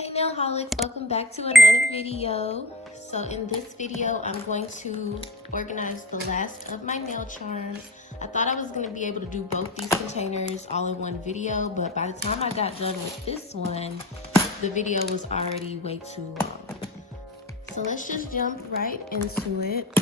Hey Nailholics, welcome back to another video. So in this video, I'm going to organize the last of my nail charms. I thought I was going to be able to do both these containers all in one video, but by the time I got done with this one, the video was already way too long. So let's just jump right into it.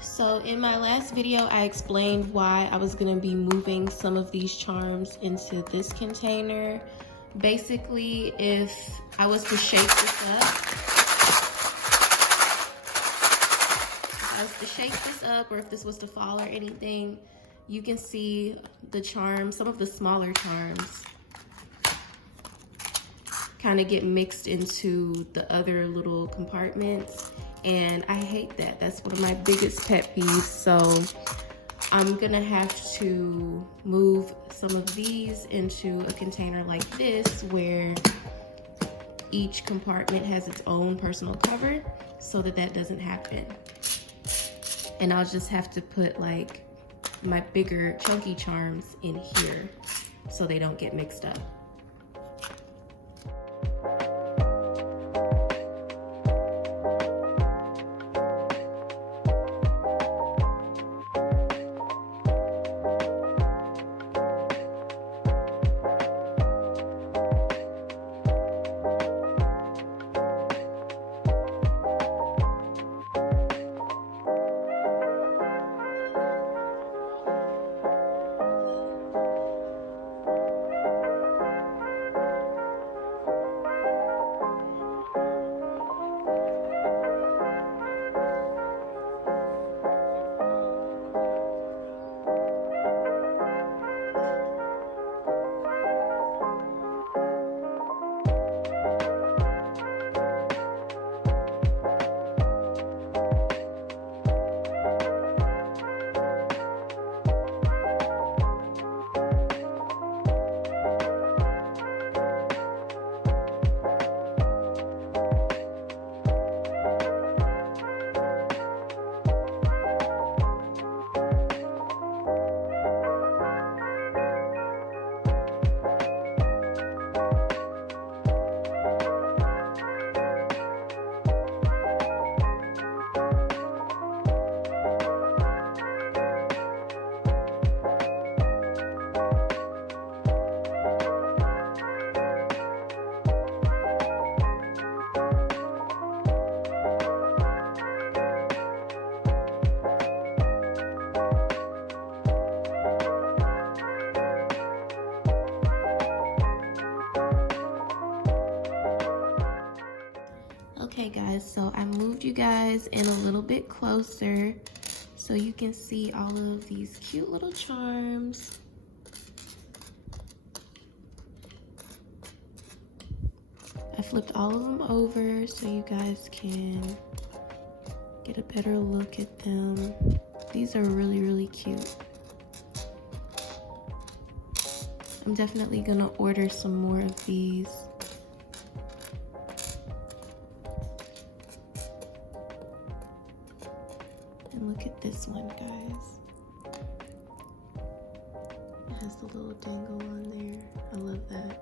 So in my last video, I explained why I was gonna be moving some of these charms into this container. Basically, if I was to shake this up, or if this was to fall or anything, you can see the charms, some of the smaller charms kind of get mixed into the other little compartments. And I hate that. That's one of my biggest pet peeves. So I'm gonna have to move some of these into a container like this, where each compartment has its own personal cover, so that that doesn't happen. And I'll just have to put like my bigger chunky charms in here so they don't get mixed up. Okay guys, so I moved you guys in a little bit closer so you can see all of these cute little charms. I flipped all of them over so you guys can get a better look at them. These are really, really cute. I'm definitely gonna order some more of these. And look at this one, guys. It has the little dangle on there. I love that.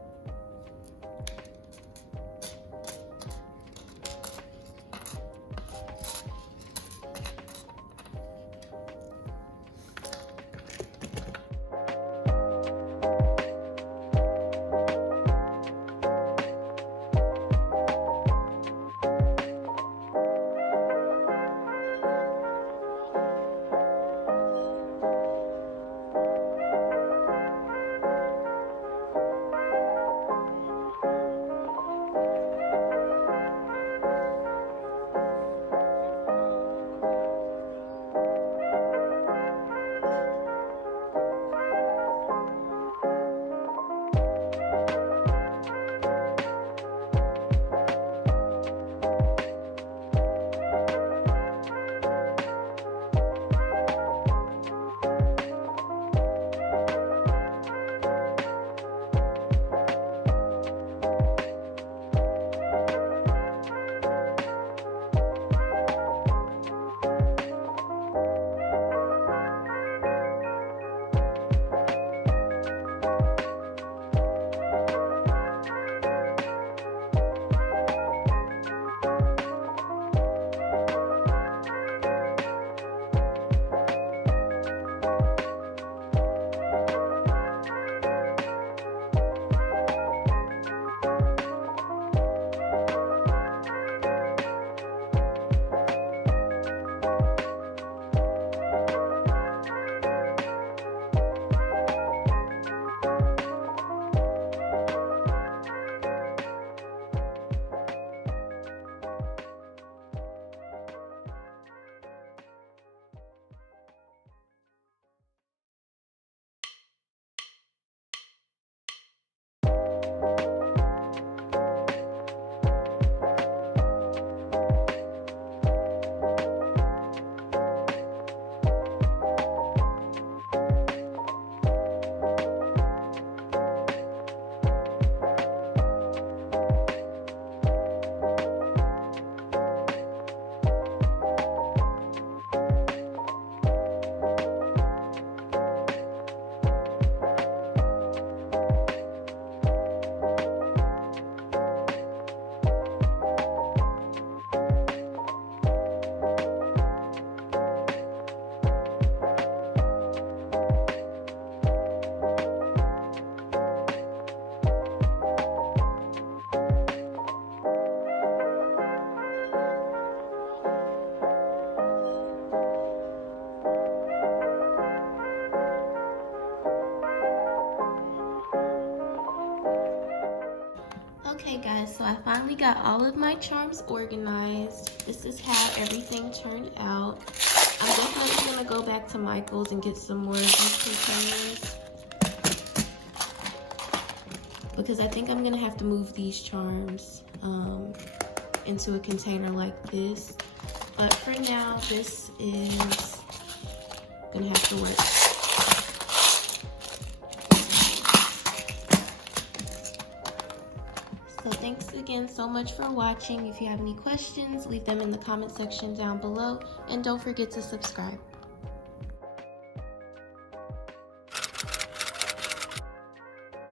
Okay guys, so I finally got all of my charms organized. This is how everything turned out. I'm definitely gonna go back to Michael's and get some more of these containers, because I think I'm gonna have to move these charms into a container like this. But for now, this is gonna have to work. So thanks again so much for watching. If you have any questions, leave them in the comment section down below, and don't forget to subscribe.